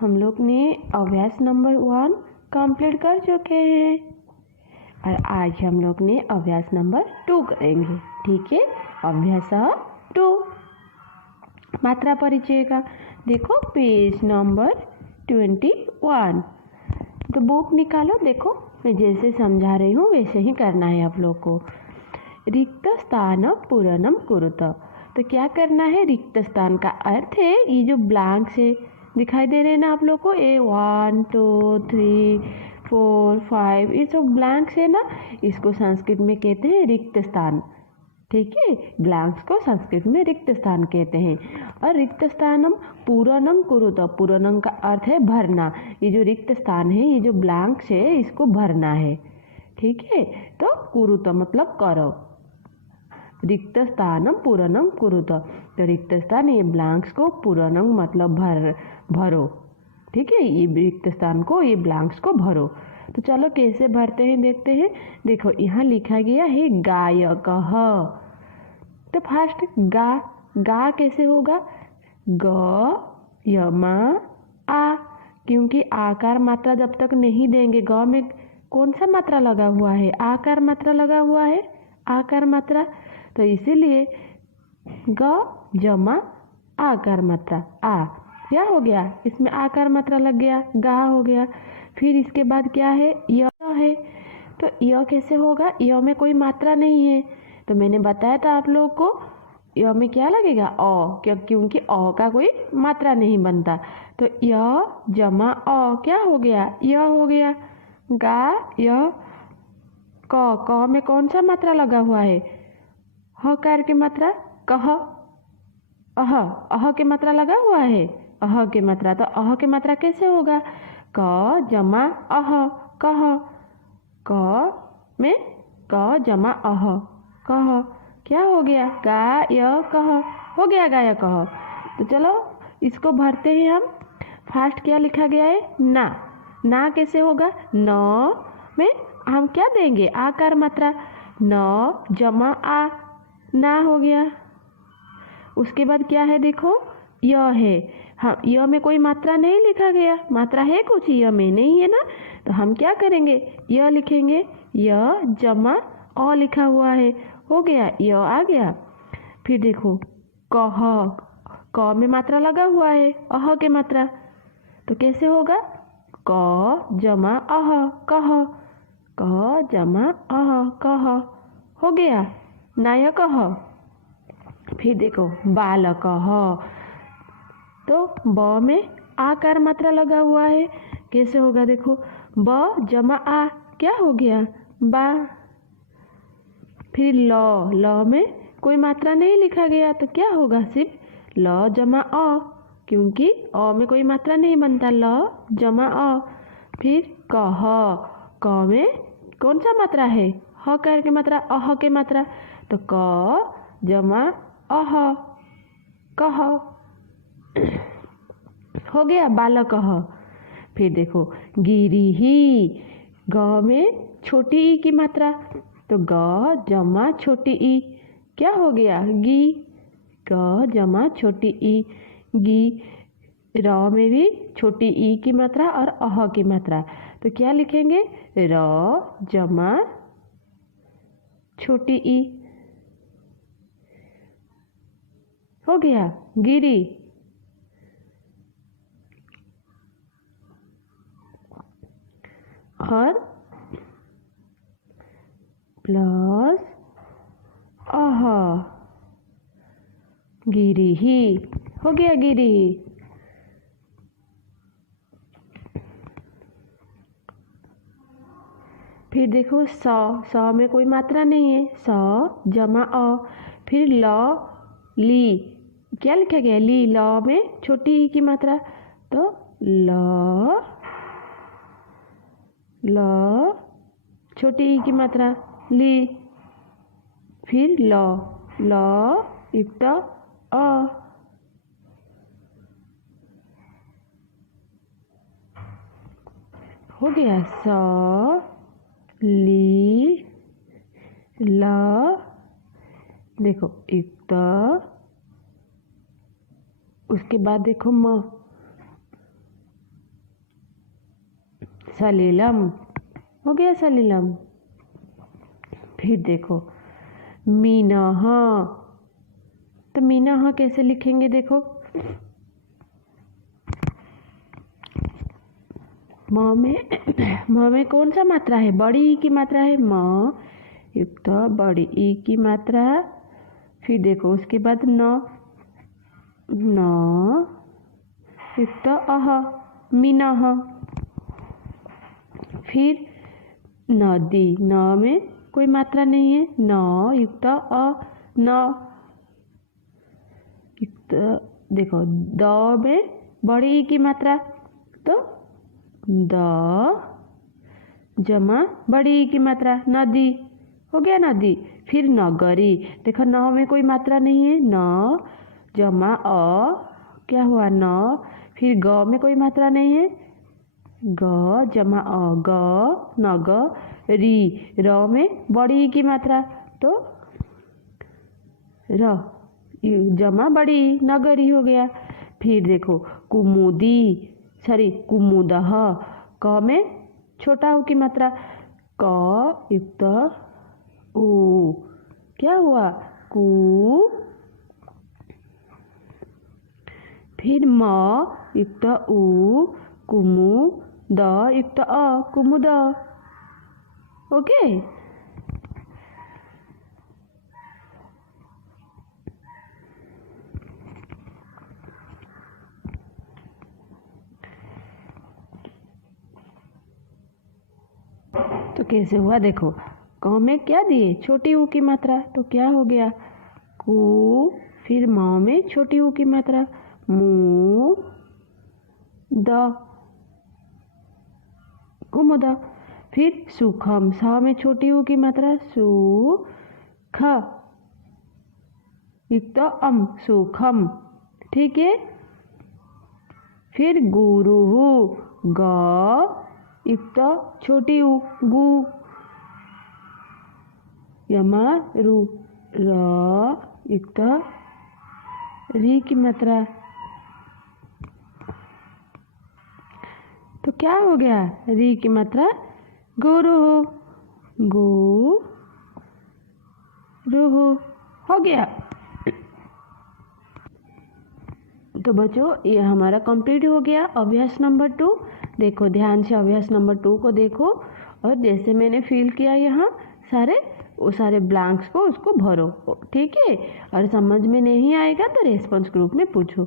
हम लोग ने अभ्यास नंबर 1 कंप्लीट कर चुके हैं और आज हम लोग ने अभ्यास नंबर 2 करेंगे। ठीक है, अभ्यास 2 मात्रा परिचय का। देखो पेज नंबर 21। तो बुक निकालो। देखो मैं जैसे समझा रही हूँ वैसे ही करना है आप लोग को। रिक्त स्थान पूरणम कुरुत। तो क्या करना है? रिक्त स्थान का अर्थ है ये जो ब्लैंक से दिखाई दे रहे हैं ना आप लोग को, ये 1 2 3 4 5 ये सब ब्लैंक्स है ना, इसको संस्कृत में कहते हैं रिक्त स्थान। ठीक है, ब्लैंक्स को संस्कृत में रिक्त स्थान कहते हैं। और रिक्त स्थानम पूरणम कुरुत। पूरणम का अर्थ है भरना। ये जो रिक्त स्थान है, ये जो ब्लैंक्स है, इसको भरना है। ठीक है, तो कुरुत मतलब करो। रिक्त स्थानम पूरणम कुरुत। तो रिक्त स्थान ये ब्लैंक्स को, पूरणम मतलब भरो। ठीक है, ये रिक्त स्थान को, ये ब्लैंक्स को भरो। तो चलो कैसे भरते हैं देखते हैं। देखो यहाँ लिखा गया है गायकः। तो फर्स्ट गा कैसे होगा? ग यमा आ, क्योंकि आकार मात्रा जब तक नहीं देंगे, ग में कौन सा मात्रा लगा हुआ है? आकार मात्रा लगा हुआ है, आकार मात्रा। तो इसीलिए ग जमा आकार मात्रा आ, क्या हो गया? इसमें आकार मात्रा लग गया, गा हो गया। फिर इसके बाद क्या है? य है। तो य कैसे होगा? य में कोई मात्रा नहीं है, तो मैंने बताया था आप लोग को य में क्या लगेगा? अ, क्योंकि अ का कोई मात्रा नहीं बनता। तो य जमा अ क्या हो गया? य हो गया। गा य क में कौन सा मात्रा लगा हुआ है? हकार की मात्रा। कह अह के मात्रा लगा हुआ है, अह की मात्रा। तो अह की मात्रा कैसे होगा? क जमा अह कह। क में क जमा अह कह, क्या हो गया? गा य कह हो गया, गाय कह। तो चलो इसको भरते हैं हम। फर्स्ट क्या लिखा गया है? ना कैसे होगा? न में हम क्या देंगे? आकार मात्रा। न जमा आ, ना हो गया। उसके बाद क्या है? देखो य है। हाँ, य में कोई मात्रा नहीं लिखा गया, मात्रा है कुछ य में नहीं है ना, तो हम क्या करेंगे? य लिखेंगे। य जमा अ लिखा हुआ है, हो गया, य आ गया। फिर देखो कह, क में मात्रा लगा हुआ है, अह के मात्रा। तो कैसे होगा? क जमा अह कह, क जमा अह कह, हो गया, नायकः। फिर देखो बालकः। तो ब में आकार मात्रा लगा हुआ है, कैसे होगा? देखो ब जमा आ क्या हो गया? बा। फिर ल में कोई मात्रा नहीं लिखा गया, तो क्या होगा? सिर्फ ल जमा अ, क्योंकि अ में कोई मात्रा नहीं बनता, ल जमा अ। फिर कह, क में कौन सा मात्रा है? ह कर के मात्रा, अह के मात्रा। तो क जमा अह कह, हो गया बालकः। फिर देखो गिरिहि, ग में छोटी ई की मात्रा, तो ग जमा छोटी ई क्या हो गया? गी, ग जमा छोटी ई गी। र में भी छोटी ई की मात्रा और अह की मात्रा, तो क्या लिखेंगे? र जमा छोटी ई, हो गया गिरी। और प्लस अह, गिरिहि, हो गया गिरिहि। फिर देखो स में कोई मात्रा नहीं है, स जमा अ। फिर ल ली, क्या लिखा गया? ली, ल में छोटी ई की मात्रा, तो ल छोटी ई की मात्रा ली। फिर ल युक्त अ, हो गया स ली ल, देखो युक्त। उसके बाद देखो म, सलीलम हो गया सलीलम। फिर देखो मीनाह, तो मीनाह कैसे लिखेंगे देखो, म में कौन सा मात्रा है, बड़ी ई की मात्रा है, म युक्त बड़ी ई की मात्रा। फिर देखो उसके बाद न युक्त अह, मीनाह। फिर नदी, न में कोई मात्रा नहीं है, न युक्त अ, न युक्त। देखो द में बड़ी ई की मात्रा, तो द जमा बड़ी ई की मात्रा, नदी हो गया नदी। फिर नगरी, देखो न में कोई मात्रा नहीं है, न जमा अ, क्या हुआ न। फिर ग में कोई मात्रा नहीं है, ग जमा अ, ग नग री। र में बड़ी ई की मात्रा, तो र जमा बड़ी नगरी हो गया। फिर देखो कुमुदी, सॉरी कुमुदह, क में छोटा ऊ की मात्रा, क युक्त ऊ, क्या हुआ कु। फिर म युक्त ऊ, कुमु, द युक्त अ, कुमुद। ओके। तो कैसे हुआ देखो, क में क्या दिए, छोटी ऊ की मात्रा, तो क्या हो गया कु। फिर म में छोटी ऊ की मात्रा, मु द, कुमुद। फिर सुखम, स में छोटी ऊ की मात्रा, सु ख युक्त अम, सुखम। ठीक है। फिर गुरु, ग युक्त छोटी ऊ, गु, यमा रु, र युक्त री की मात्रा। तो क्या हो गया, री की मात्रा गुरु, गु रुहु हो गया। तो बच्चों ये हमारा कंप्लीट हो गया अभ्यास नंबर 2। देखो ध्यान से अभ्यास नंबर 2 को देखो, और जैसे मैंने फिल किया यहाँ वो सारे ब्लैंक्स को उसको भरो, ठीक है। और समझ में नहीं आएगा तो रेस्पॉन्स ग्रुप में पूछो।